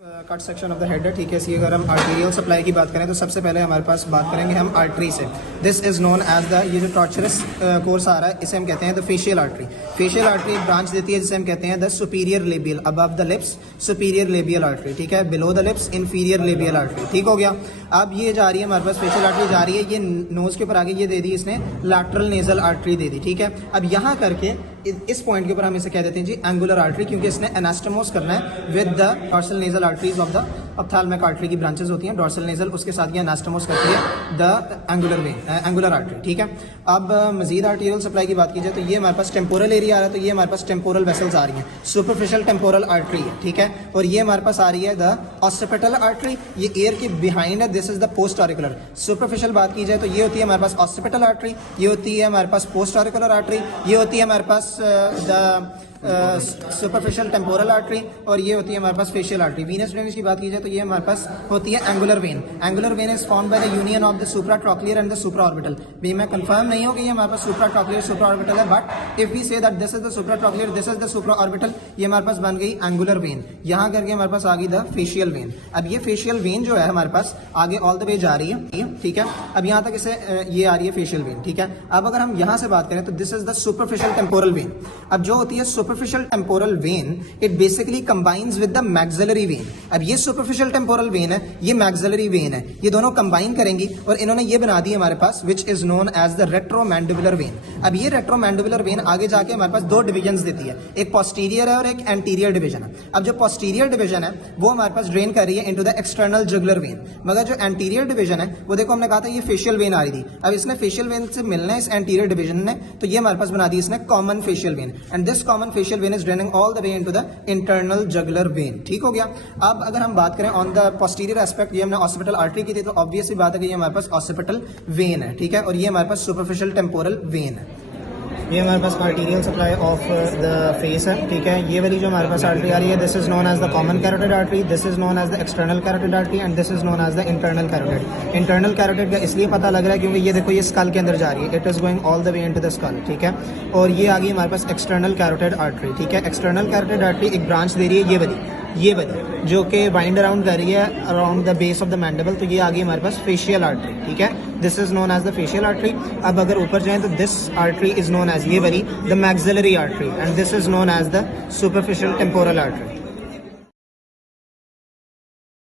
Cut section of the head है, ठीक है। इसी अगर हम आर्टीरियल सप्लाई की बात करें तो सबसे पहले हमारे पास बात करेंगे हम आर्टरी से। This is known as the, ये जो टॉर्चरस कोर्स आ रहा है इसे हम कहते हैं the facial artery. Facial artery एक ब्रांच देती है जिसे हम कहते हैं the superior labial, above the lips superior labial artery, ठीक है। Below the lips inferior labial artery, ठीक हो गया। अब ये जा रही है हमारे पास फेशियल आर्टरी जा रही है, ये नोज के ऊपर आगे ये दे दी इसने लैटरल नेजल आर्टरी दे दी, ठीक है। अब यहाँ करके इस पॉइंट के ऊपर हम इसे कह देते हैं जी एंगुलर आर्टरी, क्योंकि इसने एनास्टमोस करना है with the dorsal nasal arteries of the ophthalmic artery की ब्रांचेस होती हैं डॉर्सल नेजल, उसके साथ ये एनास्टमोस करती है the angular vein, angular artery, ठीक है। अब मजीद आर्टीरियल सप्लाई की बात की जाए तो ये हमारे पास टेम्पोरल एरिया आ रहा है, तो ये हमारे पास टेम्पोरल वेसल्स आ रही हैं, सुपरफिशियल टेम्पोरल आर्टरी है, ठीक है। और ये हमारे पास आ रही है द ऑसिपिटल आर्टरी, ये ईयर के बिहाइंड है, this is the post auricular. Superficial बात की जाए तो ये होती है हमारे पास ऑसिपिटल आर्टरी, ये होती है हमारे पास पोस्ट ऑरिकुलर आर्टरी, ये होती है हमारे पास द सुपरफिशियल टेम्पोरल आर्टरी, और ये होती है हमारे पास फेशियल आर्टरी। वीनस ड्रेनेज की बात की जाए तो ये हमारे पास होती है angular vein. Angular vein is formed by the union of the supratrochlear and the supraorbital. भी मैं कंफर्म नहीं हूं कि ये हमारे पास सुप्राट्रॉक्लियर सुप्राऑर्बिटल है, but if we say that this is the supratrochlear, this is the supraorbital, ये हमारे पास बन गई एंगुलर वेन। यहाँ करके हमारे पास आ गई द फेशियल वेन। अब ये फेशियल वेन जो है हमारे पास आगे ऑल द वे जा रही है, ठीक है। अब यहाँ तक इसे ये आ रही है फेशियल वेन, ठीक है। अब अगर हम यहाँ से बात करें तो this is the superficial temporal when. अब जो होती है superficial temporal when, it basically combines with the maxillary when. अब ये सुपरफिशियल टेम्पोरल वेन है, ये मैक्सिलरी वेन है, ये दोनों कंबाइन करेंगी और इन्होंने ये बना दी हमारे पास which is known as the retromandibular vein. अब ये रेट्रोमैंडिबुलर वेन आगे जाके हमारे पास दो डिविजन्स देती है, एक पोस्टीरियर है और एक एंटीरियर डिवीजन है। अब जो पोस्टीरियर डिवीजन है वो हमारे पास ड्रेन कर रही है into the external jugular vein, मगर जो एंटीरियर डिवीजन है वो देखो हमने कहा था ये फेशियल वेन आ रही थी। अब इसने फेशियल वेन से मिलना है इस एंटीरियर डिवीजन ने, तो ये हमारे पास बना दी इसने common facial vein, and this common facial vein is draining all the way into the internal jugular vein, ठीक हो गया। अब अगर हम बात करें ऑन द पोस्टीरियर एस्पेक्ट, ये हमने ऑसिपिटल आर्टरी की थी, तो ऑब्वियस सी बात है कि ये हमारे पास ऑसिपिटल वेन है, ठीक है। और ये हमारे पास सुपरफिशियल टेम्पोरल वेन है। ये हमारे पास arterial supply of the face है, ठीक है। ये वाली जो हमारे पास आर्टरी आ रही है this is known as the common carotid artery, this is known as the external carotid artery, and this is known as the internal carotid. Internal carotid का इसलिए पता लग रहा है क्योंकि ये देखो ये स्कल के अंदर जा रही है, it is going all the way into the skull, ठीक है। और ये आ गई हमारे पास एक्सटर्नल कैरोटिड आर्टरी, ठीक है। एक्सटर्नल कैरोटिड आर्टरी एक ब्रांच दे रही है ये वाली जो कि बाइंड अराउंड कर रही है around the base of the mandible, तो ये आ गई हमारे पास फेशियल आर्टरी, ठीक है। This is known as the facial artery. अब अगर ऊपर जाएं तो this artery is known as ये वाली the maxillary artery, and this is known as the superficial temporal artery.